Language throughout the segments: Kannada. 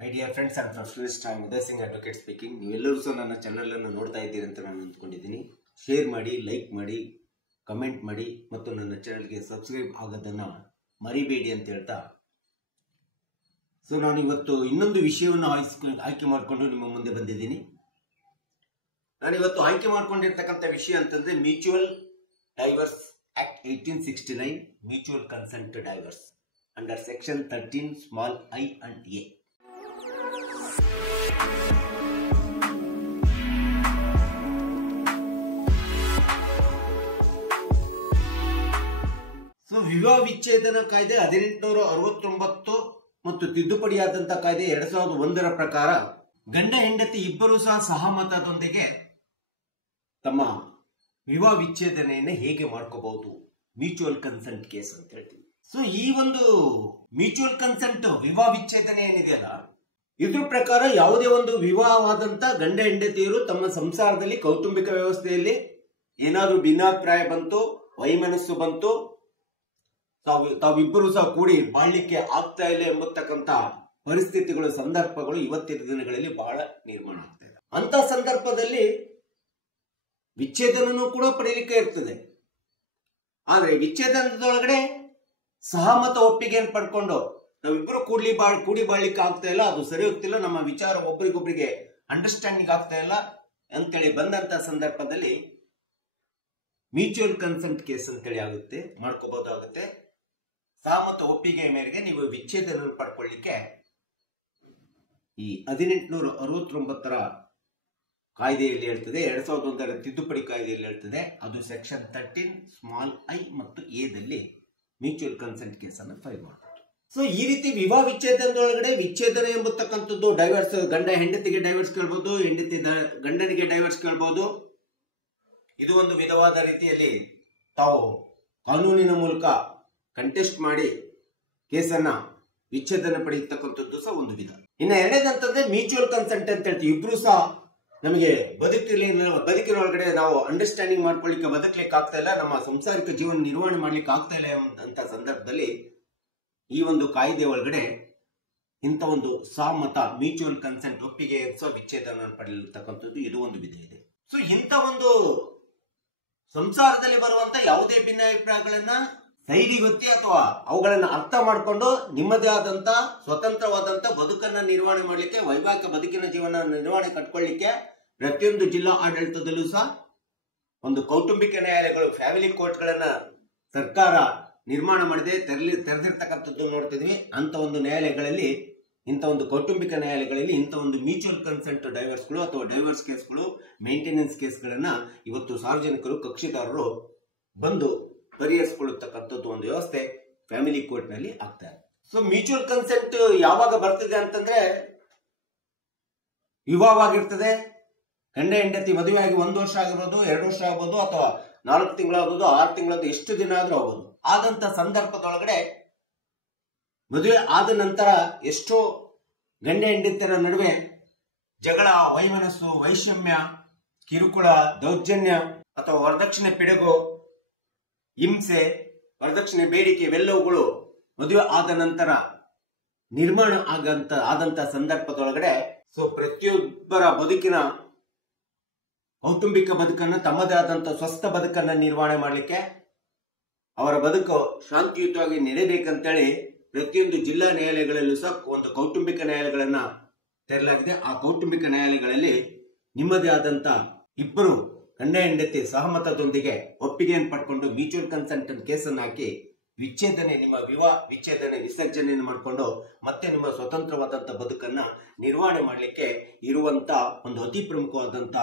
My dear friends and first time Uday Singh advocate speaking. ನೀವೆಲ್ಲರೂ ಸಹ ನನ್ನ ಚಾನಲ್ ಅನ್ನು ನೋಡ್ತಾ ಇದ್ದೀರಿ ಅಂತ ನಾನು ಅಂದ್ಕೊಂಡಿದ್ದೀನಿ. ಶೇರ್ ಮಾಡಿ, ಲೈಕ್ ಮಾಡಿ, ಕಮೆಂಟ್ ಮಾಡಿ ಮತ್ತು ನನ್ನ ಚಾನಲ್ಗೆ ಸಬ್ಸ್ಕ್ರೈಬ್ ಆಗೋದನ್ನು ಮರಿಬೇಡಿ ಅಂತ ಹೇಳ್ತಾ, ನಾನು ಇವತ್ತು ಇನ್ನೊಂದು ವಿಷಯವನ್ನು ಆಯ್ಕೆ ಮಾಡಿಕೊಂಡು ನಿಮ್ಮ ಮುಂದೆ ಬಂದಿದ್ದೀನಿ. ನಾನಿವತ್ತು ಆಯ್ಕೆ ಮಾಡಿಕೊಂಡಿರ್ತಕ್ಕಂಥ ವಿಷಯ ಅಂತಂದ್ರೆ mutual divorce act 1869, mutual consent divorce under section 13 small I and A. ವಿವಾಹ ವಿಚ್ಛೇದನ ಕಾಯ್ದೆ 1869 ಮತ್ತು ತಿದ್ದುಪಡಿಯಾದಂತಹ ಕಾಯ್ದೆ 2001ರ ಪ್ರಕಾರ ಗಂಡ ಹೆಂಡತಿ ಇಬ್ಬರೂ ಸಹ ಸಹಮತದೊಂದಿಗೆ ತಮ್ಮ ವಿವಾಹ ವಿಚ್ಛೇದನೆಯನ್ನು ಹೇಗೆ ಮಾಡ್ಕೋಬಹುದು, ಮ್ಯೂಚುವಲ್ ಕನ್ಸೆಂಟ್ ಕೇಸ್ ಅಂತ ಹೇಳ್ತೀವಿ. ಈ ಒಂದು ಮ್ಯೂಚುವಲ್ ಕನ್ಸೆಂಟ್ ವಿವಾಹ ವಿಚ್ಛೇದನೆ ಏನಿದೆಯಲ್ಲ, ಇದ್ರ ಪ್ರಕಾರ ಯಾವುದೇ ಒಂದು ವಿವಾಹವಾದಂತ ಗಂಡ ಹೆಂಡತಿಯರು ತಮ್ಮ ಸಂಸಾರದಲ್ಲಿ ಕೌಟುಂಬಿಕ ವ್ಯವಸ್ಥೆಯಲ್ಲಿ ಏನಾದ್ರೂ ಭಿನ್ನಾಭಿಪ್ರಾಯ ಬಂತು, ವೈಮನಸ್ಸು ಬಂತು, ತಾವಿಬ್ಬರು ಸಹ ಕೂಡಿ ಬಾಳ್ಲಿಕ್ಕೆ ಆಗ್ತಾ ಇಲ್ಲ ಎಂಬತಕ್ಕಂತ ಪರಿಸ್ಥಿತಿಗಳು, ಸಂದರ್ಭಗಳು ಇವತ್ತಿನ ದಿನಗಳಲ್ಲಿ ಬಹಳ ನಿರ್ಮಾಣ ಆಗ್ತಾ ಇದೆ. ಅಂತ ಸಂದರ್ಭದಲ್ಲಿ ವಿಚ್ಛೇದನೂ ಕೂಡ ಪಡೆಯಲಿಕ್ಕೆ ಇರ್ತದೆ. ಆದ್ರೆ ವಿಚ್ಛೇದನದೊಳಗಡೆ ಸಹಮತ ಒಪ್ಪಿಗೆಯನ್ನು ಪಡ್ಕೊಂಡು ನಾವಿಬ್ಬರು ಕೂಡಿ ಬಾಳ್ಲಿಕ್ಕೆ ಆಗ್ತಾ ಇಲ್ಲ, ಅದು ಸರಿ ಹೋಗ್ತಿಲ್ಲ, ನಮ್ಮ ವಿಚಾರ ಒಬ್ಬರಿಗೊಬ್ಬರಿಗೆ ಅಂಡರ್ಸ್ಟ್ಯಾಂಡಿಂಗ್ ಆಗ್ತಾ ಇಲ್ಲ ಅಂತೇಳಿ ಬಂದಂತ ಸಂದರ್ಭದಲ್ಲಿ ಮ್ಯೂಚುವಲ್ ಕನ್ಸೆಂಟ್ ಕೇಸ್ ಅಂತೇಳಿ ಮಾಡ್ಕೋಬಹುದಾಗುತ್ತೆ. ಸಹಮತ ಒಪ್ಪಿಗೆ ಮೇರೆಗೆ ನೀವು ವಿಚ್ಛೇದನ ಪಡ್ಕೊಳ್ಳಿಕ್ಕೆ ಈ 1869ರ ಕಾಯ್ದೆಯಲ್ಲಿ ಹೇಳ್ತದೆ, 2001ರ ತಿದ್ದುಪಡಿ ಕಾಯ್ದೆಯಲ್ಲಿ ಹೇಳ್ತದೆ. ಅದು ಸೆಕ್ಷನ್ 13 ಸ್ಮಾಲ್ I ಮತ್ತು A ದಲ್ಲಿ ಮ್ಯೂಚುವಲ್ ಕನ್ಸೆಂಟ್ ಕೇಸ್ ಅನ್ನು ಫೈಲ್ ಮಾಡಬಹುದು. ಈ ರೀತಿ ವಿವಾಹ ವಿಚ್ಛೇದನದೊಳಗಡೆ ವಿಚ್ಛೇದನ ಎಂಬತಕ್ಕಂಥದ್ದು ಡೈವರ್ಸ್, ಗಂಡ ಹೆಂಡತಿಗೆ ಡೈವರ್ಸ್ ಕೇಳಬಹುದು, ಹೆಂಡತಿ ಗಂಡನಿಗೆ ಡೈವರ್ಸ್ ಕೇಳಬಹುದು. ಇದು ಒಂದು ವಿಧವಾದ ರೀತಿಯಲ್ಲಿ ತಾವು ಕಾನೂನಿನ ಮೂಲಕ ಕಂಟೆಸ್ಟ್ ಮಾಡಿ ಕೇಸನ್ನ ವಿಚ್ಛೇದನ ಪಡೆಯತಕ್ಕಂಥದ್ದು ಸಹ ಒಂದು ವಿಧ. ಇನ್ನು ಎರಡನೇದಂತಂದ್ರೆ ಮ್ಯೂಚುವಲ್ ಕನ್ಸೆಂಟ್ ಅಂತ ಹೇಳ್ತೀವಿ. ಇಬ್ರು ಸಹ ನಮಗೆ ಬದುಕಿನೊಳಗಡೆ ನಾವು ಅಂಡರ್ಸ್ಟ್ಯಾಂಡಿಂಗ್ ಮಾಡ್ಕೊಳ್ಳಿಕ್ಕೆ, ಬದುಕಲಿಕ್ಕೆ ಆಗ್ತಾ ಇಲ್ಲ, ನಮ್ಮ ಸಂಸಾರಿಕ ಜೀವನ ನಿರ್ವಹಣೆ ಮಾಡ್ಲಿಕ್ಕೆ ಆಗ್ತಾ ಇಲ್ಲ ಅಂತ ಸಂದರ್ಭದಲ್ಲಿ ಈ ಒಂದು ಕಾಯ್ದೆ ಒಳಗಡೆ ಇಂಥ ಒಂದು ಸಹಮತ ಮ್ಯೂಚುವಲ್ ಕನ್ಸೆಂಟ್ ಒಪ್ಪಿಗೆ ಸಹ ವಿಚ್ಛೇದನ ಪಡೆಯತಕ್ಕಂಥದ್ದು ಇದು ಒಂದು ವಿಧ ಇದೆ. ಇಂಥ ಒಂದು ಸಂಸಾರದಲ್ಲಿ ಬರುವಂತ ಯಾವುದೇ ಭಿನ್ನಾಭಿಪ್ರಾಯಗಳನ್ನ ಸೈಲಿಗೊತ್ತಿ ಅಥವಾ ಅವುಗಳನ್ನ ಅರ್ಥ ಮಾಡಿಕೊಂಡು ನಿಮ್ಮದೇ ಆದಂತ ಸ್ವತಂತ್ರವಾದಂತ ಬದುಕನ್ನ ನಿರ್ವಹಣೆ ಮಾಡ್ಲಿಕ್ಕೆ, ವೈವಾಹಿಕ ಬದುಕಿನ ಜೀವನ ನಿರ್ವಹಣೆ ಕಟ್ಕೊಳ್ಳಿಕ್ಕೆ ಪ್ರತಿಯೊಂದು ಜಿಲ್ಲಾ ಆಡಳಿತದಲ್ಲೂ ಸಹ ಒಂದು ಕೌಟುಂಬಿಕ ನ್ಯಾಯಾಲಯಗಳು, ಫ್ಯಾಮಿಲಿ ಕೋರ್ಟ್ಗಳನ್ನ ಸರ್ಕಾರ ನಿರ್ಮಾಣ ಮಾಡಿದೆ, ತೆರೆದಿರ್ತಕ್ಕಂಥದ್ದು ನೋಡ್ತಿದ್ವಿ. ಅಂತ ಒಂದು ನ್ಯಾಯಾಲಯಗಳಲ್ಲಿ, ಇಂಥ ಒಂದು ಕೌಟುಂಬಿಕ ನ್ಯಾಯಾಲಯಗಳಲ್ಲಿ ಇಂಥ ಒಂದು ಮ್ಯೂಚುವಲ್ ಕನ್ಸೆಂಟ್ ಡೈವರ್ಸ್ಗಳು ಅಥವಾ ಡೈವರ್ಸ್ ಕೇಸ್ಗಳು, ಮೇಂಟೆನೆನ್ಸ್ ಕೇಸ್ಗಳನ್ನ ಇವತ್ತು ಸಾರ್ವಜನಿಕರು, ಕಕ್ಷಿದಾರರು ಬಂದು ಪರಿಹರಿಸಿಕೊಳ್ಳತಕ್ಕಂಥದ್ದು ಒಂದು ವ್ಯವಸ್ಥೆ ಫ್ಯಾಮಿಲಿ ಕೋರ್ಟ್ ನಲ್ಲಿ ಆಗ್ತಾ ಇದೆ. ಮ್ಯೂಚುವಲ್ ಕನ್ಸೆಂಟ್ ಯಾವಾಗ ಬರ್ತದೆ ಅಂತಂದ್ರೆ, ವಿವಾಹವಾಗಿರ್ತದೆ, ಗಂಡ ಹೆಂಡತಿ ಮದುವೆಯಾಗಿ 1 ವರ್ಷ ಆಗಿರ್ಬೋದು, 2 ವರ್ಷ ಆಗ್ಬೋದು, ಅಥವಾ 4 ತಿಂಗಳಾಗ್ಬೋದು, 6 ತಿಂಗಳಾಗ್ಬೋದು, ಎಷ್ಟು ದಿನ ಆದ್ರೂ ಆಗ್ಬೋದು. ಆದಂತ ಸಂದರ್ಭದೊಳಗಡೆ ಮದುವೆ ಆದ ನಂತರ ಎಷ್ಟೋ ಗಂಡ ಹೆಂಡತಿಯರ ನಡುವೆ ಜಗಳ, ವೈಮನಸ್ಸು, ವೈಷಮ್ಯ, ಕಿರುಕುಳ, ದೌರ್ಜನ್ಯ ಅಥವಾ ವರದಕ್ಷಿಣೆ ಪಿಡುಗು, ಹಿಂಸೆ, ವರದಕ್ಷಿಣೆ ಬೇಡಿಕೆ ಇವೆಲ್ಲವುಗಳು ಮದುವೆ ಆದ ನಂತರ ನಿರ್ಮಾಣ ಆದಂತ ಸಂದರ್ಭದೊಳಗಡೆ ಪ್ರತಿಯೊಬ್ಬರ ಬದುಕಿನ ಕೌಟುಂಬಿಕ ಬದುಕನ್ನು, ತಮ್ಮದೇ ಆದಂತ ಸ್ವಸ್ಥ ಬದುಕನ್ನ ನಿರ್ವಹಣೆ ಮಾಡಲಿಕ್ಕೆ, ಅವರ ಬದುಕು ಶಾಂತಿಯುತವಾಗಿ ನಡೆಯಬೇಕಂತೇಳಿ ಪ್ರತಿಯೊಂದು ಜಿಲ್ಲಾ ನ್ಯಾಯಾಲಯಗಳಲ್ಲೂ ಸಹ ಒಂದು ಕೌಟುಂಬಿಕ ನ್ಯಾಯಾಲಯಗಳನ್ನ ತೆರಲಾಗಿದೆ. ಆ ಕೌಟುಂಬಿಕ ನ್ಯಾಯಾಲಯಗಳಲ್ಲಿ ನಿಮ್ಮದೇ ಆದಂತ ಇಬ್ಬರು ಗಂಡ ಹೆಂಡತಿ ಸಹಮತದೊಂದಿಗೆ ಒಪ್ಪಿಗೆಯನ್ನು ಪಡ್ಕೊಂಡು ಮ್ಯೂಚುವಲ್ ಕನ್ಸೆಂಟ್ ಕೇಸನ್ನು ಹಾಕಿ ವಿಚ್ಛೇದನೆ, ನಿಮ್ಮ ವಿವಾಹ ವಿಚ್ಛೇದನೆ, ವಿಸರ್ಜನೆಯನ್ನು ಮಾಡಿಕೊಂಡು ಮತ್ತೆ ನಿಮ್ಮ ಸ್ವತಂತ್ರವಾದಂತ ಬದುಕನ್ನ ನಿರ್ವಹಣೆ ಮಾಡಲಿಕ್ಕೆ ಇರುವಂತ ಒಂದು ಅತಿ ಪ್ರಮುಖವಾದಂತ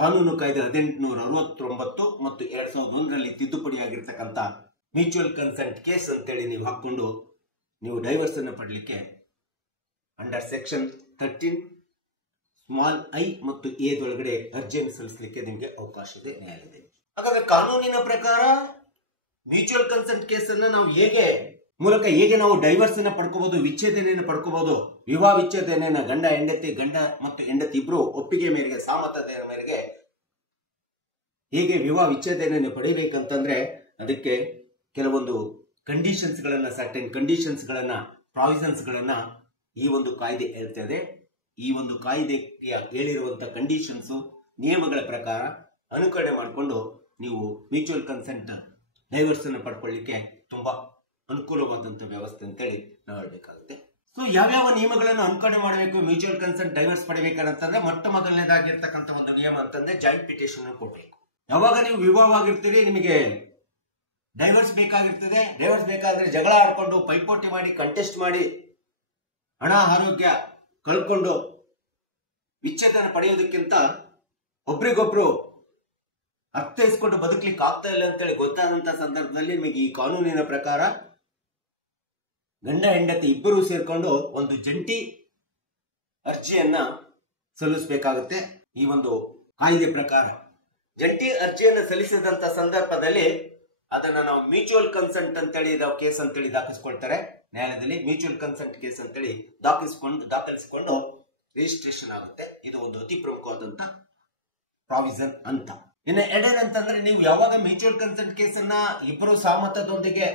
ಕಾನೂನು ಕಾಯ್ದೆ 1869 ಮತ್ತು 2001ರಲ್ಲಿ ತಿದ್ದುಪಡಿಯಾಗಿರ್ತಕ್ಕಂಥ ಮ್ಯೂಚುವಲ್ ಕನ್ಸೆಂಟ್ ಕೇಸ್ ಅಂತೇಳಿ ನೀವು ಹಾಕೊಂಡು ನೀವು ಡೈವರ್ಸ್ ಅನ್ನು ಪಡಲಿಕ್ಕೆ ಅಂಡರ್ ಸೆಕ್ಷನ್ 13 ಸ್ಮಾಲ್ I ಮತ್ತು A ದೊಳಗಡೆ ಅರ್ಜಿಯನ್ನು ಸಲ್ಲಿಸಲಿಕ್ಕೆ ನಿಮಗೆ ಅವಕಾಶ ಇದೆ ನ್ಯಾಯಾಲಯದಲ್ಲಿ. ಹಾಗಾದ್ರೆ ಕಾನೂನಿನ ಪ್ರಕಾರ ಮ್ಯೂಚುವಲ್ ಕನ್ಸೆಂಟ್ ಕೇಸ್ ಅನ್ನ ನಾವು ಹೇಗೆ ನಾವು ಡೈವರ್ಸ್ ಅನ್ನ ಪಡ್ಕೋಬಹುದು, ವಿಚ್ಛೇದನೆಯನ್ನು ಪಡ್ಕೋಬಹುದು. ವಿವಾಹ ವಿಚ್ಛೇದನೆಯನ್ನ ಗಂಡ ಮತ್ತು ಹೆಂಡತಿ ಇಬ್ರು ಒಪ್ಪಿಗೆ ಮೇರೆಗೆ, ಸಹಮತದ ಮೇರೆಗೆ ಹೇಗೆ ವಿವಾಹ ವಿಚ್ಛೇದನೆಯನ್ನು ಪಡಿಬೇಕಂತಂದ್ರೆ ಅದಕ್ಕೆ ಕೆಲವೊಂದು ಕಂಡೀಷನ್ಸ್ ಗಳನ್ನ, ಸರ್ಟೆನ್ ಕಂಡೀಷನ್ಸ್ ಗಳನ್ನ, ಪ್ರಾವಿಷನ್ಸ್ ಗಳನ್ನ ಈ ಒಂದು ಕಾಯ್ದೆ ಹೇಳ್ತದೆ. ಈ ಒಂದು ಕಾಯ್ದೆಯ ಹೇಳಿರುವಂತಹ ಕಂಡೀಷನ್ಸ್ ನಿಯಮಗಳ ಪ್ರಕಾರ ಅನುಕರಣೆ ಮಾಡಿಕೊಂಡು ನೀವು ಮ್ಯೂಚುವಲ್ ಕನ್ಸೆಂಟ್ ಡೈವರ್ಸ್ ಅನ್ನು ಪಡ್ಕೊಳ್ಳಿಕ್ಕೆ ತುಂಬಾ ಅನುಕೂಲವಾದಂತ ವ್ಯವಸ್ಥೆ ಅಂತೇಳಿ ನಾವು ಹೇಳ್ಬೇಕಾಗುತ್ತೆ. ಸೊ ಯಾವ್ಯಾವ ನಿಯಮಗಳನ್ನು ಅನುಕರಣೆ ಮಾಡಬೇಕು ಮ್ಯೂಚುವಲ್ ಕನ್ಸೆಂಟ್ ಡೈವರ್ಸ್ ಪಡಿಬೇಕಂತಂದ್ರೆ ಮೊಟ್ಟ ಮೊದಲನೇದಾಗಿರ್ತಕ್ಕಂಥ ಒಂದು ನಿಯಮ ಅಂತಂದ್ರೆ ಜಾಯಿಂಟ್ ಪಿಟಿಷನ್ ಕೊಡ್ಬೇಕು. ಯಾವಾಗ ನೀವು ವಿವಾಹ ಆಗಿರ್ತೀರಿ, ನಿಮಗೆ ಡೈವರ್ಸ್ ಬೇಕಾಗಿರ್ತದೆ. ಡೈವರ್ಸ್ ಬೇಕಾದ್ರೆ ಜಗಳ ಆಡ್ಕೊಂಡು ಪೈಪೋಟಿ ಮಾಡಿ ಕಂಟೆಸ್ಟ್ ಮಾಡಿ ಹಣ ಆರೋಗ್ಯ ಕಳ್ಕೊಂಡು ವಿಚ್ಛೇದನ ಪಡೆಯೋದಕ್ಕಿಂತ ಒಬ್ರಿಗೊಬ್ರು ಅರ್ಥೈಸ್ಕೊಂಡು ಬದುಕಲಿಕ್ಕೆ ಆಗ್ತಾ ಇಲ್ಲ ಅಂತೇಳಿ ಗೊತ್ತಾದಂತ ಸಂದರ್ಭದಲ್ಲಿ ನಿಮಗೆ ಈ ಕಾನೂನಿನ ಪ್ರಕಾರ ಗಂಡ ಹೆಂಡತಿ ಇಬ್ಬರು ಸೇರ್ಕೊಂಡು ಒಂದು ಜಂಟಿ ಅರ್ಜಿಯನ್ನ ಸಲ್ಲಿಸಬೇಕಾಗುತ್ತೆ. ಈ ಒಂದು ಕಾಯ್ದೆ ಪ್ರಕಾರ ಜಂಟಿ ಅರ್ಜಿಯನ್ನು ಸಲ್ಲಿಸಿದಂತ ಸಂದರ್ಭದಲ್ಲಿ ಅದನ್ನ ನಾವು ಮ್ಯೂಚುವಲ್ ಕನ್ಸೆಂಟ್ ಅಂತೇಳಿ ನಾವು ಕೇಸ್ ಅಂತೇಳಿ ದಾಖಲಿಸ್ಕೊಳ್ತಾರೆ ನ್ಯಾಯಾಲಯದಲ್ಲಿ. ಮ್ಯೂಚುವಲ್ ಕನ್ಸೆಂಟ್ ಕೇಸ್ ಅಂತೇಳಿ ದಾಖಲಿಸಿಕೊಂಡು ರಿಜಿಸ್ಟ್ರೇಷನ್ ಆಗುತ್ತೆ. ಇದು ಒಂದು ಅತಿ ಪ್ರಮುಖವಾದಂತ ಪ್ರಾವಿಷನ್ ಅಂತ. ಇನ್ನು ಎರಡನೇಂತಂದ್ರೆ, ನೀವು ಯಾವಾಗ ಮ್ಯೂಚುವಲ್ ಕನ್ಸೆಂಟ್ ಕೇಸನ್ನ ಇಬ್ಬರು ಸಹಮತದೊಂದಿಗೆ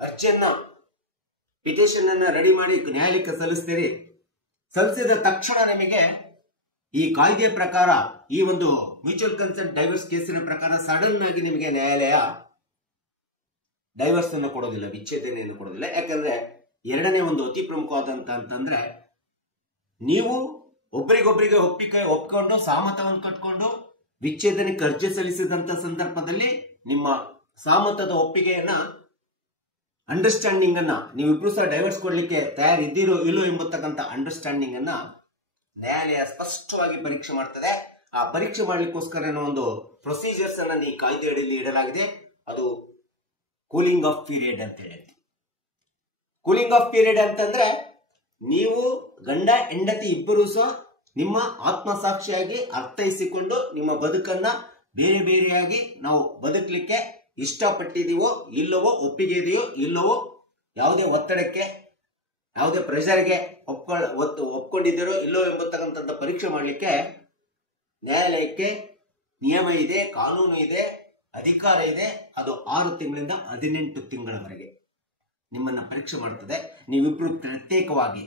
ಅರ್ಜಿಯನ್ನ ಪಿಟಿಷನ್ ಅನ್ನ ರೆಡಿ ಮಾಡಿ ನ್ಯಾಯಾಲಯಕ್ಕೆ ಸಲ್ಲಿಸ್ತೀರಿ, ಸಲ್ಲಿಸಿದ ತಕ್ಷಣ ನಿಮಗೆ ಈ ಕಾಯ್ದೆ ಪ್ರಕಾರ ಈ ಒಂದು ಮ್ಯೂಚುವಲ್ ಕನ್ಸೆಂಟ್ ಡೈವರ್ಸ್ ಕೇಸಿನ ಪ್ರಕಾರ ಸಡನ್ ಆಗಿ ನಿಮಗೆ ನ್ಯಾಯಾಲಯ ಡೈವರ್ಸ್ ಅನ್ನು ಕೊಡೋದಿಲ್ಲ, ವಿಚ್ಛೇದನೆಯನ್ನು ಕೊಡೋದಿಲ್ಲ. ಯಾಕಂದ್ರೆ ಎರಡನೇ ಒಂದು ಅತಿ ಪ್ರಮುಖವಾದಂತ ಅಂತಂದ್ರೆ, ನೀವು ಒಬ್ಬರಿಗೊಬ್ಬರಿಗೆ ಒಪ್ಪಿಕೊಂಡು ಸಹಮತವನ್ನು ಕಟ್ಕೊಂಡು ವಿಚ್ಛೇದನಕ್ಕೆ ಅರ್ಜಿ ಸಲ್ಲಿಸಿದಂತ ಸಂದರ್ಭದಲ್ಲಿ ನಿಮ್ಮ ಸಹಮತದ ಒಪ್ಪಿಗೆಯನ್ನ ಅಂಡರ್ಸ್ಟ್ಯಾಂಡಿಂಗ್ ಅನ್ನ ನೀವಿಬ್ರು ಸಹ ಡೈವರ್ಸ್ ಕೊಡ್ಲಿಕ್ಕೆ ತಯಾರಿದ್ದೀರೋ ಇಲ್ಲೋ ಎಂಬತಕ್ಕಂಥ ಅಂಡರ್ಸ್ಟ್ಯಾಂಡಿಂಗ್ ಅನ್ನ ನ್ಯಾಯಾಲಯ ಸ್ಪಷ್ಟವಾಗಿ ಪರೀಕ್ಷೆ ಮಾಡ್ತದೆ. ಆ ಪರೀಕ್ಷೆ ಮಾಡ್ಲಿಕ್ಕೋಸ್ಕರ ಒಂದು ಪ್ರೊಸೀಜರ್ಸ್ ಅನ್ನ ಈ ಕಾಯ್ದೆ ಅಡಿಯಲ್ಲಿ ಇಡಲಾಗಿದೆ. ಅದು ಕೂಲಿಂಗ್ ಆಫ್ ಪೀರಿಯಡ್ ಅಂತ ಹೇಳಿ. ಕೂಲಿಂಗ್ ಆಫ್ ಪೀರಿಯಡ್ ಅಂತಂದ್ರೆ, ನೀವು ಗಂಡ ಹೆಂಡತಿ ಇಬ್ಬರು ಸಹ ನಿಮ್ಮ ಆತ್ಮಸಾಕ್ಷಿಯಾಗಿ ಅರ್ಥೈಸಿಕೊಂಡು ನಿಮ್ಮ ಬದುಕನ್ನ ಬೇರೆ ಬೇರೆಯಾಗಿ ನಾವು ಬದುಕಲಿಕ್ಕೆ ಇಷ್ಟಪಟ್ಟಿದೀವೋ ಇಲ್ಲವೋ, ಒಪ್ಪಿಗೆ ಇದೆಯೋ ಇಲ್ಲವೋ, ಯಾವುದೇ ಒತ್ತಡಕ್ಕೆ ಯಾವುದೇ ಪ್ರೆಷರ್ಗೆ ಒಪ್ಕೊಂಡಿದ್ದೀರೋ ಇಲ್ಲೋ ಎಂಬತಕ್ಕಂಥದ್ದು ಪರೀಕ್ಷೆ ಮಾಡಲಿಕ್ಕೆ ನ್ಯಾಯಾಲಯಕ್ಕೆ ನಿಯಮ ಇದೆ, ಕಾನೂನು ಇದೆ, ಅಧಿಕಾರ ಇದೆ. ಅದು 6 ತಿಂಗಳಿಂದ 18 ತಿಂಗಳವರೆಗೆ ನಿಮ್ಮನ್ನ ಪರೀಕ್ಷೆ ಮಾಡ್ತದೆ. ನೀವಿಬ್ರು ಪ್ರತ್ಯೇಕವಾಗಿ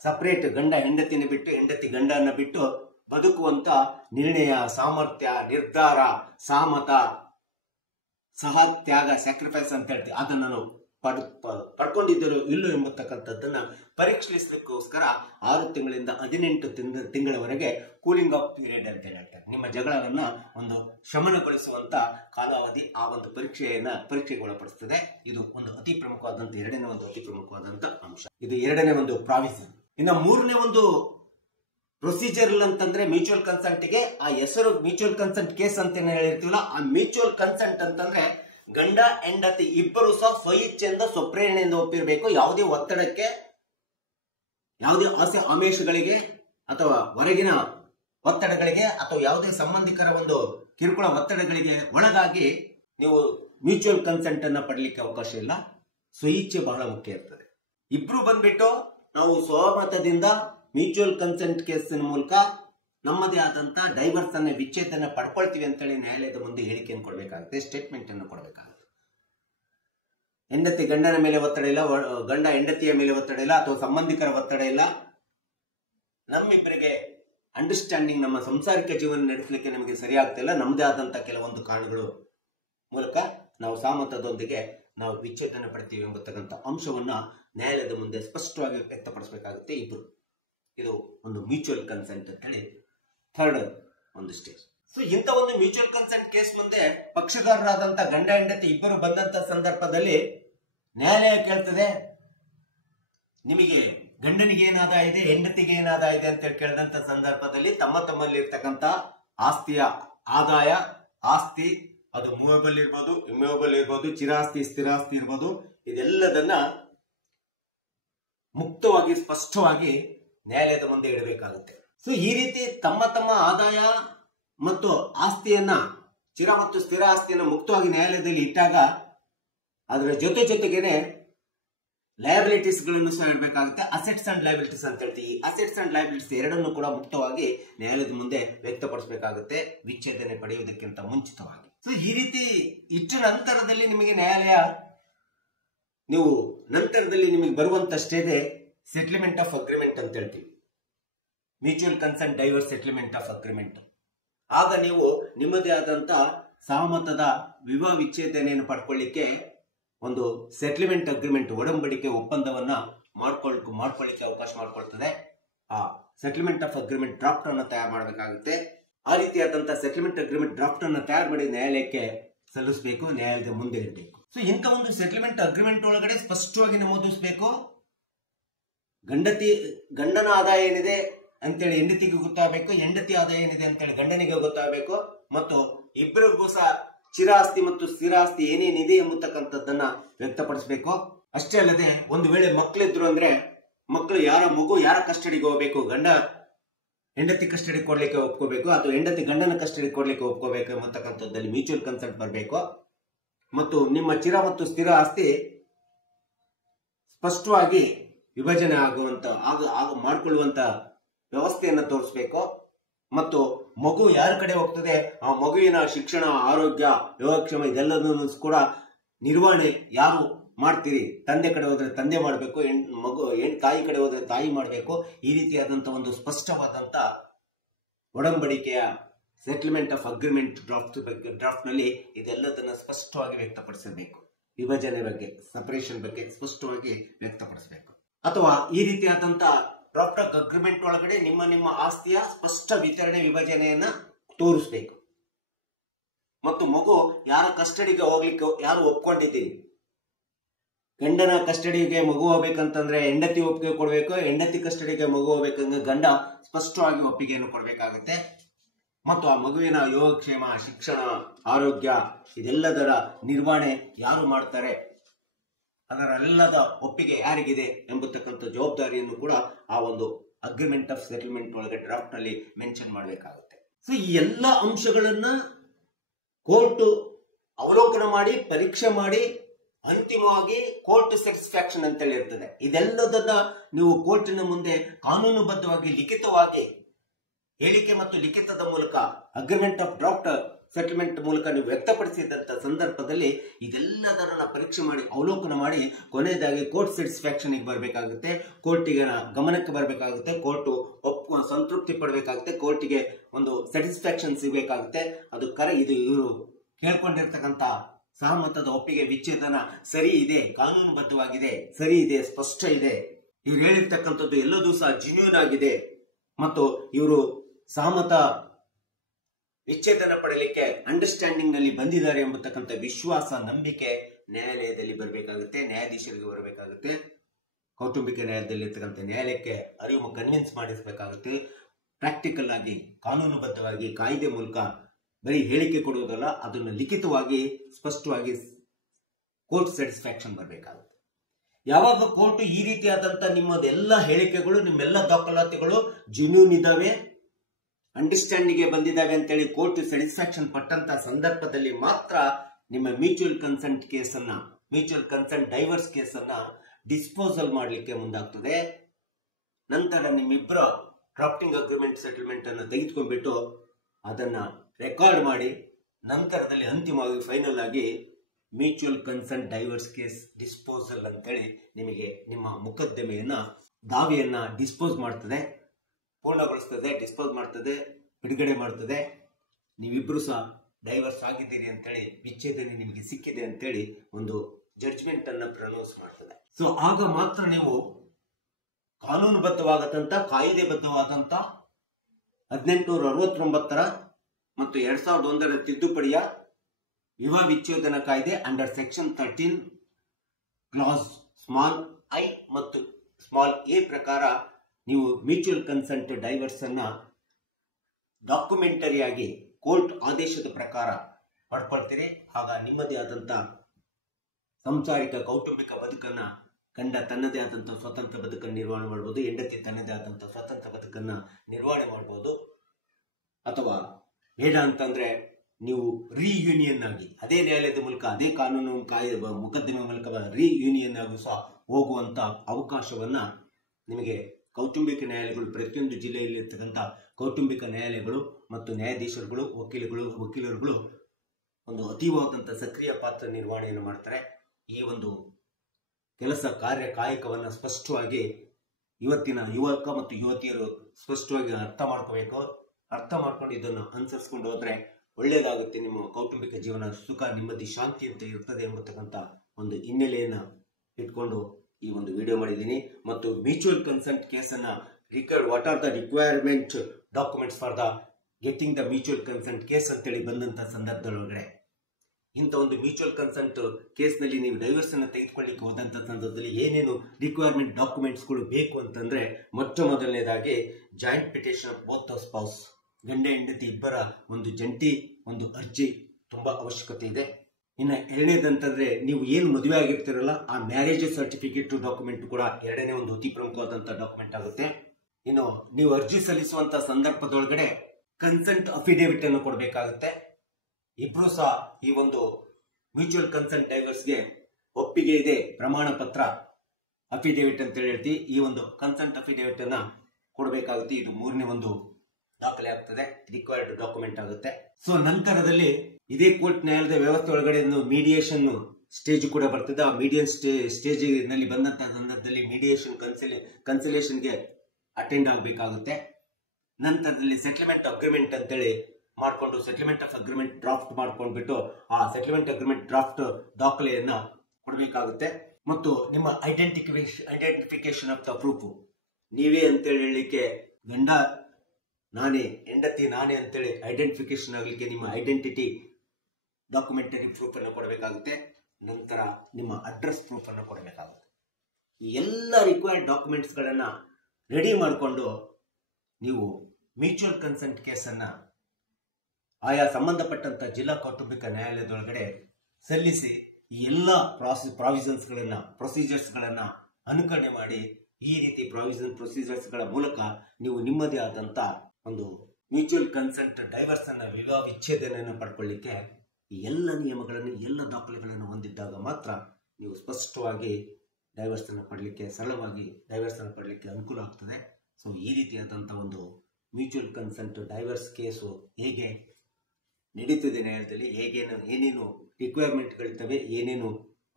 ಸಪರೇಟ್ ಗಂಡ ಹೆಂಡತಿನ ಬಿಟ್ಟು, ಹೆಂಡತಿ ಗಂಡನ್ನ ಬಿಟ್ಟು ಬದುಕುವಂತ ನಿರ್ಣಯ, ಸಾಮರ್ಥ್ಯ, ನಿರ್ಧಾರ, ಸಹಮತ, ಸಹತ್ಯಾಗ, ಸ್ಯಾಕ್ರಿಫೈಸ್ ಅಂತ ಹೇಳ್ತೀವಿ, ಅದನ್ನು ನಾವು ಪಡ್ಕೊಂಡಿದ್ದೀರೋ ಇಲ್ಲೋ ಎಂಬತಕ್ಕಂಥದ್ದನ್ನ ಪರೀಕ್ಷಿಸಲಿಕ್ಕೋಸ್ಕರ 6 ತಿಂಗಳಿಂದ 18 ತಿಂಗಳವರೆಗೆ ಕೂಲಿಂಗ್ ಆಫ್ ಪೀರಿಯಡ್ ಅಂತ ಹೇಳ್ತಾರೆ. ನಿಮ್ಮ ಜಗಳವನ್ನ ಒಂದು ಶಮನಗೊಳಿಸುವಂತ ಕಾಲಾವಧಿ ಆ ಒಂದು ಪರೀಕ್ಷೆಗೆ ಒಳಪಡಿಸ್ತದೆ. ಇದು ಒಂದು ಅತಿ ಪ್ರಮುಖವಾದಂತ ಎರಡನೇ ಒಂದು ಅತಿ ಪ್ರಮುಖವಾದಂತ ಅಂಶ. ಇದು ಎರಡನೇ ಒಂದು ಪ್ರಾವಿಷನ್. ಇನ್ನು ಮೂರನೇ ಒಂದು ಪ್ರೊಸೀಜರ್ ಅಂತಂದ್ರೆ, ಮ್ಯೂಚುವಲ್ ಕನ್ಸೆಂಟ್ಗೆ ಆ ಹೆಸರು ಮ್ಯೂಚುವಲ್ ಕನ್ಸೆಂಟ್ ಕೇಸ್ ಅಂತ ಹೇಳಿರ್ತೀವಲ್ಲ, ಆ ಮ್ಯೂಚುವಲ್ ಕನ್ಸೆಂಟ್ ಅಂತಂದ್ರೆ ಗಂಡ ಹೆಂಡತಿ ಇಬ್ಬರು ಸಹ ಸ್ವಇಚ್ಛೆಯಿಂದ ಸ್ವಪ್ರೇರಣೆಯಿಂದ ಒಪ್ಪಿರಬೇಕು. ಯಾವುದೇ ಒತ್ತಡಕ್ಕೆ, ಯಾವುದೇ ಆಸೆ ಆಮಿಷಗಳಿಗೆ ಅಥವಾ ಹೊರಗಿನ ಒತ್ತಡಗಳಿಗೆ ಅಥವಾ ಯಾವುದೇ ಸಂಬಂಧಿಕರ ಒಂದು ಕಿರುಕುಳ ಒತ್ತಡಗಳಿಗೆ ಒಳಗಾಗಿ ನೀವು ಮ್ಯೂಚುವಲ್ ಕನ್ಸೆಂಟ್ ಅನ್ನ ಪಡಲಿಕ್ಕೆ ಅವಕಾಶ ಇಲ್ಲ. ಸ್ವಇಚ್ಛೆ ಬಹಳ ಮುಖ್ಯ ಇರ್ತದೆ. ಇಬ್ರು ಬಂದ್ಬಿಟ್ಟು ನಾವು ಸ್ವಮತದಿಂದ ಮ್ಯೂಚುವಲ್ ಕನ್ಸೆಂಟ್ ಕೇಸಿನ ಮೂಲಕ ನಮ್ಮದೇ ಆದಂತ ಡೈವರ್ಸ್ ಅನ್ನ ವಿಚ್ಛೇದನ ಪಡ್ಕೊಳ್ತೀವಿ ಅಂತೇಳಿ ನ್ಯಾಯಾಲಯದ ಮುಂದೆ ಹೇಳಿಕೆಯನ್ನು ಕೊಡಬೇಕಾಗುತ್ತೆ, ಸ್ಟೇಟ್ಮೆಂಟ್ ಅನ್ನು ಕೊಡಬೇಕಾಗುತ್ತೆ. ಹೆಂಡತಿ ಗಂಡನ ಮೇಲೆ ಒತ್ತಡ ಇಲ್ಲ, ಗಂಡ ಹೆಂಡತಿಯ ಮೇಲೆ ಒತ್ತಡ ಇಲ್ಲ, ಅಥವಾ ಸಂಬಂಧಿಕರ ಒತ್ತಡ ಇಲ್ಲ. ನಮ್ಮಿಬ್ಬರಿಗೆ ಅಂಡರ್ಸ್ಟ್ಯಾಂಡಿಂಗ್, ನಮ್ಮ ಸಂಸಾರಿಕ ಜೀವನ ನಡೆಸಲಿಕ್ಕೆ ನಮಗೆ ಸರಿಯಾಗ್ತಿಲ್ಲ, ನಮ್ಮದೇ ಆದಂತ ಕೆಲವೊಂದು ಕಾರಣಗಳು ಮೂಲಕ ನಾವು ಸಹಮತದೊಂದಿಗೆ ನಾವು ವಿಚ್ಛೇದನ ಪಡ್ತೀವಿ ಎಂಬತಕ್ಕಂಥ ಅಂಶವನ್ನ ನ್ಯಾಯಾಲಯದ ಮುಂದೆ ಸ್ಪಷ್ಟವಾಗಿ ವ್ಯಕ್ತಪಡಿಸಬೇಕಾಗುತ್ತೆ ಇಬ್ರು. ಇದು ಒಂದು ಮ್ಯೂಚುವಲ್ ಕನ್ಸೆಂಟ್ ಅಂತ ಹೇಳಿ ಥರ್ಡ್ ಒಂದು ಸ್ಟೇಜ್. ಸೊ ಇಂಥ ಒಂದು ಮ್ಯೂಚುವಲ್ ಕನ್ಸೆಂಟ್ ಕೇಸ್ ಮುಂದೆ ಪಕ್ಷಗಾರರಾದಂತ ಗಂಡ ಹೆಂಡತಿ ಇಬ್ಬರು ಬಂದಂತ ಸಂದರ್ಭದಲ್ಲಿ ನ್ಯಾಯಾಲಯ ಕೇಳ್ತದೆ, ನಿಮಗೆ ಗಂಡನಿಗೆ ಏನಾದಾಯ ಇದೆ, ಹೆಂಡತಿಗೆ ಏನಾದಾಯ ಇದೆ ಅಂತ ಕೇಳಿದಂತ ಸಂದರ್ಭದಲ್ಲಿ ತಮ್ಮಲ್ಲಿ ಇರ್ತಕ್ಕಂಥ ಆಸ್ತಿಯ ಆದಾಯ, ಆಸ್ತಿ ಅದು ಮೂವೇಬಲ್ ಇರ್ಬೋದು, ಇಮ್ಯೂವೇಬಲ್ ಇರ್ಬೋದು, ಚಿರಾಸ್ತಿ ಸ್ಥಿರಾಸ್ತಿ ಇರ್ಬೋದು, ಇದೆಲ್ಲದನ್ನ ಮುಕ್ತವಾಗಿ ಸ್ಪಷ್ಟವಾಗಿ ನ್ಯಾಯಾಲಯದ ಮುಂದೆ ಇಡಬೇಕಾಗುತ್ತೆ. ಸೊ ಈ ರೀತಿ ತಮ್ಮ ಆದಾಯ ಮತ್ತು ಆಸ್ತಿಯನ್ನ, ಚಿರ ಮತ್ತು ಸ್ಥಿರ ಆಸ್ತಿಯನ್ನ ಮುಕ್ತವಾಗಿ ನ್ಯಾಯಾಲಯದಲ್ಲಿ ಇಟ್ಟಾಗ ಅದರ ಜೊತೆಗೇನೆ ಲಯಬಿಲಿಟೀಸ್ ಗಳನ್ನು ಸಹ ಇಡಬೇಕಾಗುತ್ತೆ. ಅಸೆಟ್ಸ್ ಅಂಡ್ ಲಯಬಿಲಿಟೀಸ್ ಅಂತ ಹೇಳ್ತೀವಿ. ಈ ಅಸೆಟ್ಸ್ ಅಂಡ್ ಲಯಬಿಲಿಟೀಸ್ ಎರಡನ್ನು ಕೂಡ ಮುಕ್ತವಾಗಿ ನ್ಯಾಯಾಲಯದ ಮುಂದೆ ವ್ಯಕ್ತಪಡಿಸಬೇಕಾಗುತ್ತೆ, ವಿಚ್ಛೇದನೆ ಪಡೆಯುವುದಕ್ಕಿಂತ ಮುಂಚಿತವಾಗಿ. ಸೊ ಈ ರೀತಿ ಇಷ್ಟ ನಂತರದಲ್ಲಿ ನಿಮಗೆ ನ್ಯಾಯಾಲಯ, ನೀವು ನಂತರದಲ್ಲಿ ನಿಮಗೆ ಬರುವಂತಷ್ಟೇ ಸೆಟ್ಲ್ಮೆಂಟ್ ಆಫ್ ಅಗ್ರಿಮೆಂಟ್ ಅಂತ ಹೇಳ್ತೀವಿ. Mutual consent divorce settlement of agreement. ಆಗ ನೀವು ನಿಮ್ಮದೇ ಆದಂತ ಸಹಮತದ ವಿವಾಹ ವಿಚ್ಛೇದನೆಯನ್ನು ಪಡ್ಕೊಳ್ಳಿಕ್ಕೆ ಒಂದು ಸೆಟ್ಲ್ಮೆಂಟ್ ಅಗ್ರಿಮೆಂಟ್, ಒಡಂಬಡಿಕೆ ಒಪ್ಪಂದವನ್ನ ಮಾಡ್ಕೊಳ್ಳಿಕ್ಕೆ ಅವಕಾಶ ಮಾಡಿಕೊಳ್ತದೆ. ಆ ಸೆಟ್ಲ್ಮೆಂಟ್ ಆಫ್ ಅಗ್ರಿಮೆಂಟ್ ಡ್ರಾಫ್ಟ್ ಅನ್ನು ತಯಾರು ಮಾಡಬೇಕಾಗುತ್ತೆ. ಆ ರೀತಿಯಾದಂತಹ ಸೆಟ್ಲ್ಮೆಂಟ್ ಅಗ್ರಿಮೆಂಟ್ ಡ್ರಾಫ್ಟ್ ಅನ್ನು ತಯಾರು ಮಾಡಿ ನ್ಯಾಯಾಲಯಕ್ಕೆ ಸಲ್ಲಿಸಬೇಕು, ನ್ಯಾಯಾಲಯದ ಮುಂದೆ ಇರಬೇಕು. ಸೊ ಇಂಥ ಒಂದು ಸೆಟ್ಲ್ಮೆಂಟ್ ಅಗ್ರಿಮೆಂಟ್ ಒಳಗಡೆ ಸ್ಪಷ್ಟವಾಗಿ ನಮೂದಿಸಬೇಕು, ಗಂಡನ ಆದಾಯ ಏನಿದೆ ಅಂತೇಳಿ ಹೆಂಡತಿಗೆ ಗೊತ್ತಾಗಬೇಕು, ಹೆಂಡತಿ ಆದಾಯ ಏನಿದೆ ಅಂತೇಳಿ ಗಂಡನಿಗೆ ಗೊತ್ತಾಗಬೇಕು, ಮತ್ತು ಇಬ್ಬರಿಗೂ ಸಹ ಚಿರಾಸ್ತಿ ಮತ್ತು ಸ್ಥಿರಾಸ್ತಿ ಏನೇನಿದೆ ಎಂಬತಕ್ಕಂಥದ್ದನ್ನ ವ್ಯಕ್ತಪಡಿಸಬೇಕು. ಅಷ್ಟೇ ಅಲ್ಲದೆ ಒಂದು ವೇಳೆ ಮಕ್ಕಳಿದ್ರು ಅಂದ್ರೆ ಮಗು ಯಾರ ಕಸ್ಟಡಿಗೆ ಹೋಗ್ಬೇಕು, ಗಂಡ ಹೆಂಡತಿ ಕಸ್ಟಡಿ ಕೊಡ್ಲಿಕ್ಕೆ ಒಪ್ಕೋಬೇಕು ಅಥವಾ ಹೆಂಡತಿ ಗಂಡನ ಕಸ್ಟಡಿ ಕೊಡ್ಲಿಕ್ಕೆ ಒಪ್ಕೋಬೇಕು ಎಂಬತಕ್ಕಂಥದ್ದಲ್ಲಿ ಮ್ಯೂಚುವಲ್ ಕನ್ಸೆಂಟ್ ಬರಬೇಕು. ಮತ್ತು ನಿಮ್ಮ ಚಿರ ಮತ್ತು ಸ್ಥಿರ ಆಸ್ತಿ ಸ್ಪಷ್ಟವಾಗಿ ವಿಭಜನೆ ಮಾಡಿಕೊಳ್ಳುವಂತ ವ್ಯವಸ್ಥೆಯನ್ನು ತೋರಿಸಬೇಕು. ಮತ್ತು ಮಗು ಯಾರ ಕಡೆ ಹೋಗ್ತದೆ ಆ ಮಗುವಿನ ಶಿಕ್ಷಣ, ಆರೋಗ್ಯ, ಯೋಗಕ್ಷೇಮ ಇದೆಲ್ಲದನ್ನು ಕೂಡ ನಿರ್ವಹಣೆ ಯಾರು ಮಾಡ್ತೀರಿ, ತಂದೆ ಕಡೆ ಹೋದ್ರೆ ತಂದೆ ಮಾಡಬೇಕು, ತಾಯಿ ಕಡೆ ಹೋದ್ರೆ ತಾಯಿ ಮಾಡಬೇಕು. ಈ ರೀತಿಯಾದಂತ ಒಂದು ಸ್ಪಷ್ಟವಾದಂತ ಒಡಂಬಡಿಕೆಯ ಸೆಟ್ಲ್ಮೆಂಟ್ ಆಫ್ ಅಗ್ರಿಮೆಂಟ್ ಡ್ರಾಫ್ಟ್ ನಲ್ಲಿ ಇದೆಲ್ಲದನ್ನ ಸ್ಪಷ್ಟವಾಗಿ ವ್ಯಕ್ತಪಡಿಸಬೇಕು. ವಿಭಜನೆ ಬಗ್ಗೆ, ಸಪರೇಷನ್ ಬಗ್ಗೆ ಸ್ಪಷ್ಟವಾಗಿ ವ್ಯಕ್ತಪಡಿಸಬೇಕು. ಅಥವಾ ಈ ರೀತಿಯಾದಂತ ಡ್ರಾಫ್ಟ್ ಆಫ್ ಅಗ್ರಿಮೆಂಟ್ ಒಳಗಡೆ ನಿಮ್ಮ ಆಸ್ತಿಯ ಸ್ಪಷ್ಟ ವಿತರಣೆ, ವಿಭಜನೆಯನ್ನ ತೋರಿಸಬೇಕು. ಮತ್ತು ಮಗು ಯಾರ ಕಸ್ಟಡಿಗೆ ಹೋಗ್ಲಿಕ್ಕೆ ಯಾರು ಒಪ್ಕೊಂಡಿದ್ದೀರಿ, ಗಂಡನ ಕಸ್ಟಡಿಗೆ ಮಗು ಹೋಗ್ಬೇಕಂತಂದ್ರೆ ಹೆಂಡತಿ ಒಪ್ಪಿಗೆ ಕೊಡ್ಬೇಕು, ಹೆಂಡತಿ ಕಸ್ಟಡಿಗೆ ಮಗು ಹೋಗ್ಬೇಕಂದ್ರೆ ಗಂಡ ಸ್ಪಷ್ಟವಾಗಿ ಒಪ್ಪಿಗೆಯನ್ನು ಕೊಡ್ಬೇಕಾಗುತ್ತೆ. ಮತ್ತು ಆ ಮಗುವಿನ ಯೋಗಕ್ಷೇಮ, ಶಿಕ್ಷಣ, ಆರೋಗ್ಯ ಇದೆಲ್ಲದರ ನಿರ್ವಹಣೆ ಯಾರು ಮಾಡ್ತಾರೆ, ಅದರೆಲ್ಲದ ಒಪ್ಪಿಗೆ ಯಾರಿಗಿದೆ ಎಂಬತಕ್ಕಂಥ ಜವಾಬ್ದಾರಿಯನ್ನು ಕೂಡ ಆ ಒಂದು ಅಗ್ರಿಮೆಂಟ್ ಆಫ್ ಸೆಟಲ್ಮೆಂಟ್ ಒಳಗೆ ಡ್ರಾಫ್ಟ್ ನಲ್ಲಿ ಮೆನ್ಷನ್ ಮಾಡಬೇಕಾಗುತ್ತೆ. ಸೊ ಈ ಎಲ್ಲ ಅಂಶಗಳನ್ನ ಕೋರ್ಟ್ ಅವಲೋಕನ ಮಾಡಿ, ಪರೀಕ್ಷೆ ಮಾಡಿ, ಅಂತಿಮವಾಗಿ ಕೋರ್ಟ್ ಸ್ಯಾಟಿಸ್ಫ್ಯಾಕ್ಷನ್ ಅಂತೇಳಿ ಇರ್ತದೆ. ಇದೆಲ್ಲದನ್ನ ನೀವು ಕೋರ್ಟಿನ ಮುಂದೆ ಕಾನೂನುಬದ್ಧವಾಗಿ, ಲಿಖಿತವಾಗಿ ಹೇಳಿಕೆ ಮತ್ತು ಲಿಖಿತದ ಮೂಲಕ ಅಗ್ರಿಮೆಂಟ್ ಆಫ್ ಡ್ರಾಫ್ಟ್ ಸೆಟಲ್ಮೆಂಟ್ ಮೂಲಕ ನೀವು ವ್ಯಕ್ತಪಡಿಸಿದಂತ ಸಂದರ್ಭದಲ್ಲಿ ಇದೆಲ್ಲದರನ್ನ ಪರೀಕ್ಷೆ ಮಾಡಿ, ಅವಲೋಕನ ಮಾಡಿ, ಕೊನೆಯದಾಗಿ ಕೋರ್ಟ್ ಸ್ಯಾಟಿಸ್ಫ್ಯಾಕ್ಷನ್ ಬರಬೇಕಾಗುತ್ತೆ, ಕೋರ್ಟಿಗೆ ಗಮನಕ್ಕೆ ಬರಬೇಕಾಗುತ್ತೆ, ಕೋರ್ಟ್ ಸಂತೃಪ್ತಿ ಪಡಬೇಕಾಗುತ್ತೆ, ಕೋರ್ಟಿಗೆ ಒಂದು ಸ್ಯಾಟಿಸ್ಫ್ಯಾಕ್ಷನ್ ಸಿಗಬೇಕಾಗುತ್ತೆ. ಅದು ಇದು ಇವರು ಕೇಳ್ಕೊಂಡಿರ್ತಕ್ಕಂಥ ಸಹಮತದ ಒಪ್ಪಿಗೆ ವಿಚ್ಛೇದನ ಸರಿ ಇದೆ, ಕಾನೂನುಬದ್ಧವಾಗಿದೆ, ಸರಿ ಇದೆ, ಸ್ಪಷ್ಟ ಇದೆ, ಇವ್ರು ಹೇಳಿರ್ತಕ್ಕಂಥದ್ದು ಎಲ್ಲದೂ ಸಹ ಜೆನ್ಯೂನ್ ಆಗಿದೆ ಮತ್ತು ಇವರು ಸಹಮತ ವಿಚ್ಛೇದನ ಪಡೆಯಲಿಕ್ಕೆ ಅಂಡರ್ಸ್ಟ್ಯಾಂಡಿಂಗ್ ನಲ್ಲಿ ಬಂದಿದ್ದಾರೆ ಎಂಬತಕ್ಕಂಥ ವಿಶ್ವಾಸ, ನಂಬಿಕೆ ನ್ಯಾಯಾಲಯದಲ್ಲಿ ಬರಬೇಕಾಗುತ್ತೆ, ನ್ಯಾಯಾಧೀಶರಿಗೆ ಬರಬೇಕಾಗುತ್ತೆ, ಕೌಟುಂಬಿಕ ನ್ಯಾಯಾಲಯದಲ್ಲಿ ಇರ್ತಕ್ಕಂಥ ನ್ಯಾಯಾಲಯಕ್ಕೆ ಅರಿವು ಕನ್ವಿನ್ಸ್ ಮಾಡಿಸಬೇಕಾಗುತ್ತೆ. ಪ್ರಾಕ್ಟಿಕಲ್ ಆಗಿ, ಕಾನೂನುಬದ್ಧವಾಗಿ, ಕಾಯ್ದೆ ಮೂಲಕ ಬರೀ ಹೇಳಿಕೆ ಕೊಡುವುದಲ್ಲ, ಅದನ್ನು ಲಿಖಿತವಾಗಿ ಸ್ಪಷ್ಟವಾಗಿ ಕೋರ್ಟ್ ಸ್ಯಾಟಿಸ್ಫ್ಯಾಕ್ಷನ್ ಬರಬೇಕಾಗುತ್ತೆ. ಯಾವಾಗ ಕೋರ್ಟ್ ಈ ರೀತಿಯಾದಂತ ನಿಮ್ಮದೆಲ್ಲ ಹೇಳಿಕೆಗಳು, ನಿಮ್ಮೆಲ್ಲ ದಾಖಲಾತಿಗಳು ಜೆನ್ಯೂನ್ ಇದ್ದಾವೆ, ಅಂಡರ್ಸ್ಟ್ಯಾಂಡಿಂಗ್ ಬಂದಿದ್ದಾವೆ ಅಂತೇಳಿ ಕೋರ್ಟ್ ಸ್ಯಾಟಿಸ್ಫ್ಯಾಕ್ಷನ್ ಪಟ್ಟಂತ ಸಂದರ್ಭದಲ್ಲಿ ಮಾತ್ರ ನಿಮ್ಮ ಮ್ಯೂಚುವಲ್ ಕನ್ಸೆಂಟ್ ಕೇಸನ್ನ, ಮ್ಯೂಚುವಲ್ ಕನ್ಸೆಂಟ್ ಡೈವರ್ಸ್ ಕೇಸನ್ನ ಡಿಸ್ಪೋಸಲ್ ಮಾಡಲಿಕ್ಕೆ ಮುಂದಾಗ್ತದೆ. ನಂತರ ನಿಮ್ಮಿಬ್ಬರ ಡ್ರಾಫ್ಟಿಂಗ್ ಅಗ್ರಿಮೆಂಟ್ ಸೆಟಲ್ಮೆಂಟ್ ಅನ್ನು ತೆಗೆದುಕೊಂಡ್ಬಿಟ್ಟು ಅದನ್ನ ರೆಕಾರ್ಡ್ ಮಾಡಿ ನಂತರದಲ್ಲಿ ಅಂತಿಮವಾಗಿ ಫೈನಲ್ ಆಗಿ mutual consent divorce case disposal ಅಂತೇಳಿ ನಿಮಗೆ ನಿಮ್ಮ ಮೊಕದ್ದಮೆಯನ್ನ, ದಾವೆಯನ್ನ ಡಿಸ್ಪೋಸ್ ಮಾಡ್ತದೆ, ಪೂರ್ಣಗೊಳಿಸ್ತದೆ, ಡಿಸ್ಪೋಸ್ ಮಾಡ್ತದೆ, ಬಿಡುಗಡೆ ಮಾಡ್ತದೆ. ನೀವಿಬ್ರು ಸಹ ಡೈವರ್ಸ್ ಆಗಿದ್ದೀರಿ ಅಂತೇಳಿ, ವಿಚ್ಛೇದನೆ ನಿಮಗೆ ಸಿಕ್ಕಿದೆ ಅಂತೇಳಿ ಒಂದು ಜಡ್ಜ್ಮೆಂಟ್ ಅನ್ನ ಪ್ರೊನೌನ್ಸ್ ಮಾಡ್ತದೆ. ಸೊ ಆಗ ಮಾತ್ರ ನೀವು ಕಾನೂನುಬದ್ಧವಾದಂತ, ಕಾಯ್ದೆಬದ್ಧವಾದಂತ 1869 ಮತ್ತು 2001 ತಿದ್ದುಪಡಿಯ ವಿವಾಹ ವಿಚ್ಛೇದನ ಕಾಯ್ದೆ under section 13 class small I ಮತ್ತು ಸ್ಮಾಲ್ ಎ ಪ್ರಕಾರ ನೀವು ಮ್ಯೂಚುವಲ್ ಕನ್ಸೆಂಟ್ ಡೈವರ್ಸ್ ಅನ್ನ ಡಾಕ್ಯುಮೆಂಟರಿಯಾಗಿ ಕೋರ್ಟ್ ಆದೇಶದ ಪ್ರಕಾರ ಪಡ್ಕೊಳ್ತೀರಿ. ಆಗ ನಿಮ್ಮದೇ ಆದಂತ ಸಂಸಾರಿಕ ಕೌಟುಂಬಿಕ ಬದುಕನ್ನ, ಗಂಡ ತನ್ನದೇ ಆದಂತ ಸ್ವತಂತ್ರ ಬದುಕನ್ನು ನಿರ್ವಹಣೆ ಮಾಡಬಹುದು, ಹೆಂಡತಿ ತನ್ನದೇ ಆದಂತ ಸ್ವತಂತ್ರ ಬದುಕನ್ನ ನಿರ್ವಹಣೆ ಮಾಡಬಹುದು. ಅಥವಾ ಬೇಡ ಅಂತಂದ್ರೆ ನೀವು ರಿಯೂನಿಯನ್ ಆಗಿ ಅದೇ ನ್ಯಾಯಾಲಯದ ಮೂಲಕ, ಅದೇ ಕಾನೂನು ಮೊಕದ್ದಮೆ ಮೂಲಕ ರಿಯೂನಿಯನ್ ಆಗಿ ಸಹ ಹೋಗುವಂತ ಅವಕಾಶವನ್ನ ನಿಮಗೆ ಕೌಟುಂಬಿಕ ನ್ಯಾಯಾಲಯಗಳು, ಪ್ರತಿಯೊಂದು ಜಿಲ್ಲೆಯಲ್ಲಿ ಇರ್ತಕ್ಕಂಥ ಕೌಟುಂಬಿಕ ನ್ಯಾಯಾಲಯಗಳು ಮತ್ತು ನ್ಯಾಯಾಧೀಶರುಗಳು, ವಕೀಲರುಗಳು ಒಂದು ಅತೀವಾದಂಥ ಸಕ್ರಿಯ ಪಾತ್ರ ನಿರ್ವಹಣೆಯನ್ನು ಮಾಡ್ತಾರೆ. ಈ ಒಂದು ಕೆಲಸ ಕಾಯಕವನ್ನು ಸ್ಪಷ್ಟವಾಗಿ ಇವತ್ತಿನ ಯುವಕ ಮತ್ತು ಯುವತಿಯರು ಸ್ಪಷ್ಟವಾಗಿ ಅರ್ಥ ಮಾಡ್ಕೋಬೇಕು. ಅರ್ಥ ಮಾಡ್ಕೊಂಡು ಇದನ್ನು ಅನುಸರಿಸ್ಕೊಂಡು ಹೋದ್ರೆ ಒಳ್ಳೇದಾಗುತ್ತೆ. ನಿಮ್ಮ ಕೌಟುಂಬಿಕ ಜೀವನ ಸುಖ ನೆಮ್ಮದಿ ಶಾಂತಿ ಅಂತ ಇರ್ತದೆ ಎಂಬತಕ್ಕಂಥ ಒಂದು ಹಿನ್ನೆಲೆಯನ್ನ ಇಟ್ಕೊಂಡು ಈ ಒಂದು ವಿಡಿಯೋ ಮಾಡಿದ್ದೀನಿ. ಮತ್ತು ಮ್ಯೂಚುವಲ್ ಕನ್ಸೆಂಟ್ ಕೇಸನ್ನ what are the requirement documents for the getting the mutual consent case ಅಂತೇಳಿ ಬಂದಂತ ಸಂದರ್ಭದೊಳಗಡೆ ಇಂಥ ಒಂದು ಮ್ಯೂಚುವಲ್ ಕನ್ಸೆಂಟ್ ಕೇಸ್ನಲ್ಲಿ ನೀವು ಡೈವರ್ಸ್ ಅನ್ನು ತೆಗೆದುಕೊಳ್ಳಿಕ್ಕೆ ಹೋದಂಥ ಸಂದರ್ಭದಲ್ಲಿ ಏನೇನು ರಿಕ್ವೈರ್ಮೆಂಟ್ ಡಾಕ್ಯುಮೆಂಟ್ಸ್ಗಳು ಬೇಕು ಅಂತಂದ್ರೆ ಮೊದಲನೇದಾಗಿ joint petition of both the spouse, ಗಂಡ ಹೆಂಡತಿ ಇಬ್ಬರ ಒಂದು ಜಂಟಿ ಒಂದು ಅರ್ಜಿ ತುಂಬಾ ಅವಶ್ಯಕತೆ ಇದೆ. ಇನ್ನು ಎರಡನೇದಂತಂದ್ರೆ ನೀವು ಏನು ಮದುವೆ ಆಗಿರ್ತೀರಲ್ಲ ಆ ಮ್ಯಾರೇಜ್ ಸರ್ಟಿಫಿಕೇಟ್ ಡಾಕ್ಯುಮೆಂಟ್ ಕೂಡ ಎರಡನೇ ಒಂದು ಅತಿ ಪ್ರಮುಖವಾದಂತ ಡಾಕ್ಯುಮೆಂಟ್ ಆಗುತ್ತೆ. ಇನ್ನು ನೀವು ಅರ್ಜಿ ಸಲ್ಲಿಸುವಂತ ಸಂದರ್ಭದೊಳಗಡೆ ಕನ್ಸೆಂಟ್ ಅಫಿಡೇವಿಟ್ ಅನ್ನು ಕೊಡಬೇಕಾಗುತ್ತೆ. ಇಬ್ರು ಸಹ ಈ ಒಂದು ಮ್ಯೂಚುವಲ್ ಕನ್ಸೆಂಟ್ ಡೈವರ್ಸ್ಗೆ ಒಪ್ಪಿಗೆ ಇದೆ ಪ್ರಮಾಣ ಪತ್ರ ಅಫಿಡೇವಿಟ್ ಅಂತ ಹೇಳ್ತೀವಿ. ಈ ಒಂದು ಕನ್ಸೆಂಟ್ ಅಫಿಡೇವಿಟ್ ಅನ್ನ ಕೊಡಬೇಕಾಗುತ್ತೆ. ಇದು ಮೂರನೇ ಒಂದು ದಾಖಲೆ ಆಗ್ತದೆ, ರಿಕ್ವೈರ್ಡ್ ಡಾಕ್ಯುಮೆಂಟ್ ಆಗುತ್ತೆ. ಸೊ ನಂತರದಲ್ಲಿ ಇದೇ ಕೋರ್ಟ್ ನ್ಯಾಯಾಲಯದ ವ್ಯವಸ್ಥೆ ಒಳಗಡೆ ಮೀಡಿಯೇಷನ್ ಸ್ಟೇಜ್ ಕೂಡ ಬರ್ತದೆ. ಆ ಮೀಡಿಯನ್ ಸ್ಟೇಜ್ ನಲ್ಲಿ ಬಂದಂತಹ ಸಂದರ್ಭದಲ್ಲಿ ಮೀಡಿಯೇಷನ್ ಕನ್ಸಿಲೇಷನ್ಗೆ ಅಟೆಂಡ್ ಆಗಬೇಕಾಗುತ್ತೆ. ನಂತರದಲ್ಲಿ ಸೆಟಲ್ಮೆಂಟ್ ಅಗ್ರಿಮೆಂಟ್ ಅಂತೇಳಿ ಮಾಡಿಕೊಂಡು ಸೆಟಲ್ಮೆಂಟ್ ಆಫ್ ಅಗ್ರಿಮೆಂಟ್ ಡ್ರಾಫ್ಟ್ ಮಾಡ್ಕೊಂಡ್ಬಿಟ್ಟು ಆ ಸೆಟಲ್ಮೆಂಟ್ ಅಗ್ರಿಮೆಂಟ್ ಡ್ರಾಫ್ಟ್ ದಾಖಲೆಯನ್ನ ಕೊಡಬೇಕಾಗುತ್ತೆ. ಮತ್ತು ನಿಮ್ಮ ಐಡೆಂಟಿಫಿಕೇಶನ್ ಆಫ್ ದ ಪ್ರೂಫ್, ನೀವೇ ಅಂತೇಳಿ ಹೇಳಲಿಕ್ಕೆ ಗಂಡ ನಾನೇ ಹೆಂಡತಿ ನಾನೇ ಅಂತೇಳಿ ಐಡೆಂಟಿಫಿಕೇಶನ್ ಆಗಲಿಕ್ಕೆ ನಿಮ್ಮ ಐಡೆಂಟಿಟಿ ಡಾಕ್ಯುಮೆಂಟರಿ ಪ್ರೂಫ್ ಅನ್ನು ಕೊಡಬೇಕಾಗುತ್ತೆ. ನಂತರ ನಿಮ್ಮ ಅಡ್ರೆಸ್ ಪ್ರೂಫ್ ಅನ್ನು ಕೊಡಬೇಕಾಗುತ್ತೆ. ಈ ಎಲ್ಲ ರಿಕ್ವೈರ್ಡ್ ಡಾಕ್ಯುಮೆಂಟ್ಸ್ ಗಳನ್ನ ರೆಡಿ ಮಾಡಿಕೊಂಡು ನೀವು ಮ್ಯೂಚುವಲ್ ಕನ್ಸೆಂಟ್ ಕೇಸನ್ನ ಆಯಾ ಸಂಬಂಧಪಟ್ಟಂತ ಜಿಲ್ಲಾ ಕೌಟುಂಬಿಕ ನ್ಯಾಯಾಲಯದೊಳಗಡೆ ಸಲ್ಲಿಸಿ ಈ ಎಲ್ಲ ಪ್ರಾವಿಷನ್ಸ್ ಗಳನ್ನ ಪ್ರೊಸೀಜರ್ಸ್ ಗಳನ್ನ ಅನುಕರಣೆ ಮಾಡಿ ಈ ರೀತಿ ಪ್ರೊಸೀಜರ್ಸ್ ಗಳ ಮೂಲಕ ನೀವು ನಿಮ್ಮದೇ ಆದಂತ ಒಂದು ಮ್ಯೂಚುವಲ್ ಕನ್ಸೆಂಟ್ ಡೈವರ್ಸ್ ಅನ್ನ ವಿವಾಹ ವಿಚ್ಛೇದನ ಪಡ್ಕೊಳ್ಳಿಕ್ಕೆ ಈ ಎಲ್ಲ ನಿಯಮಗಳನ್ನು ಎಲ್ಲ ದಾಖಲೆಗಳನ್ನು ಹೊಂದಿದ್ದಾಗ ಮಾತ್ರ ನೀವು ಸ್ಪಷ್ಟವಾಗಿ ಡೈವರ್ಸ್ ಅನ್ನು ಪಡಲಿಕ್ಕೆ ಸರಳವಾಗಿ ಡೈವರ್ಸ್ ಅನ್ನು ಪಡಲಿಕ್ಕೆ ಅನುಕೂಲ ಆಗ್ತದೆ. ಸೊ ಈ ರೀತಿಯಾದಂತಹ ಒಂದು ಮ್ಯೂಚುವಲ್ ಕನ್ಸೆಂಟ್ ಡೈವರ್ಸ್ ಕೇಸು ಹೇಗೆ ನಡೀತಿದೆ ನ್ಯಾಯಾಲಯದಲ್ಲಿ, ಏನೇನು ರಿಕ್ವೈರ್ಮೆಂಟ್ಗಳಿರ್ತವೆ, ಏನೇನು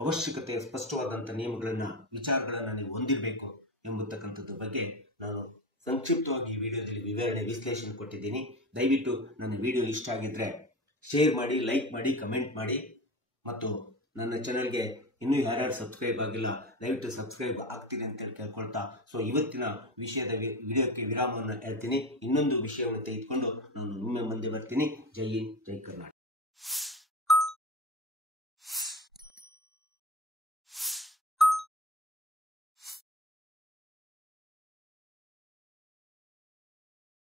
ಅವಶ್ಯಕತೆ ಸ್ಪಷ್ಟವಾದಂಥ ನಿಯಮಗಳನ್ನ ವಿಚಾರಗಳನ್ನ ನೀವು ಹೊಂದಿರಬೇಕು ಎಂಬತಕ್ಕಂಥದ್ದು ಬಗ್ಗೆ ನಾನು ಸಂಕ್ಷಿಪ್ತವಾಗಿ ಈ ವಿಡಿಯೋದಲ್ಲಿ ವಿಶ್ಲೇಷಣೆ ಕೊಟ್ಟಿದ್ದೀನಿ. ದಯವಿಟ್ಟು ನನ್ನ ವಿಡಿಯೋ ಇಷ್ಟ ಆಗಿದ್ರೆ ಶೇರ್ ಮಾಡಿ, ಲೈಕ್ ಮಾಡಿ, ಕಮೆಂಟ್ ಮಾಡಿ. ಮತ್ತು ನನ್ನ ಚಾನಲ್ಗೆ ಇನ್ನೂ ಯಾರ್ಯಾರು ಸಬ್ಸ್ಕ್ರೈಬ್ ಆಗಿಲ್ಲ ದಯವಿಟ್ಟು ಸಬ್ಸ್ಕ್ರೈಬ್ ಆಗ್ತೀನಿ ಅಂತೇಳಿ ಕೇಳ್ಕೊಳ್ತಾ ಸೊ ಇವತ್ತಿನ ವಿಷಯದ ವಿಡಿಯೋಕ್ಕೆ ವಿರಾಮವನ್ನು ಹೇಳ್ತೀನಿ. ಇನ್ನೊಂದು ವಿಷಯವನ್ನು ತೆಗೆದುಕೊಂಡು ನಾನು ನಿಮ್ಮ ಮುಂದೆ ಬರ್ತೀನಿ. ಜೈ ಹಿಂದ್, ಜೈ ಕರ್ನಾಟಕ.